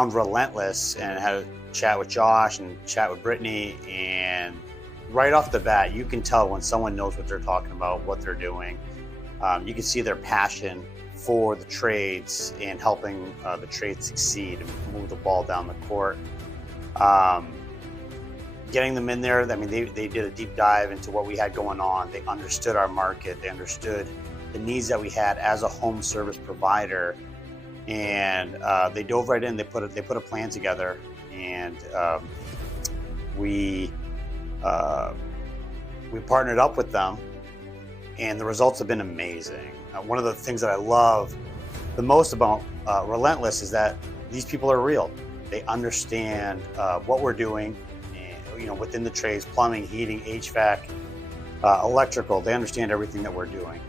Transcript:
found Relentless and had a chat with Josh and chat with Brittany, and right off the bat, you can tell when someone knows what they're talking about, what they're doing. You can see their passion for the trades and helping the trades succeed and move the ball down the court. Getting them in there, I mean, they did a deep dive into what we had going on. They understood our market. They understood the needs that we had as a home service provider, and they dove right in. They put a plan together, and we partnered up with them, and the results have been amazing. One of the things that I love the most about Relentless is that these people are real. They understand what we're doing, and, within the trades, plumbing, heating, HVAC, electrical. They understand everything that we're doing.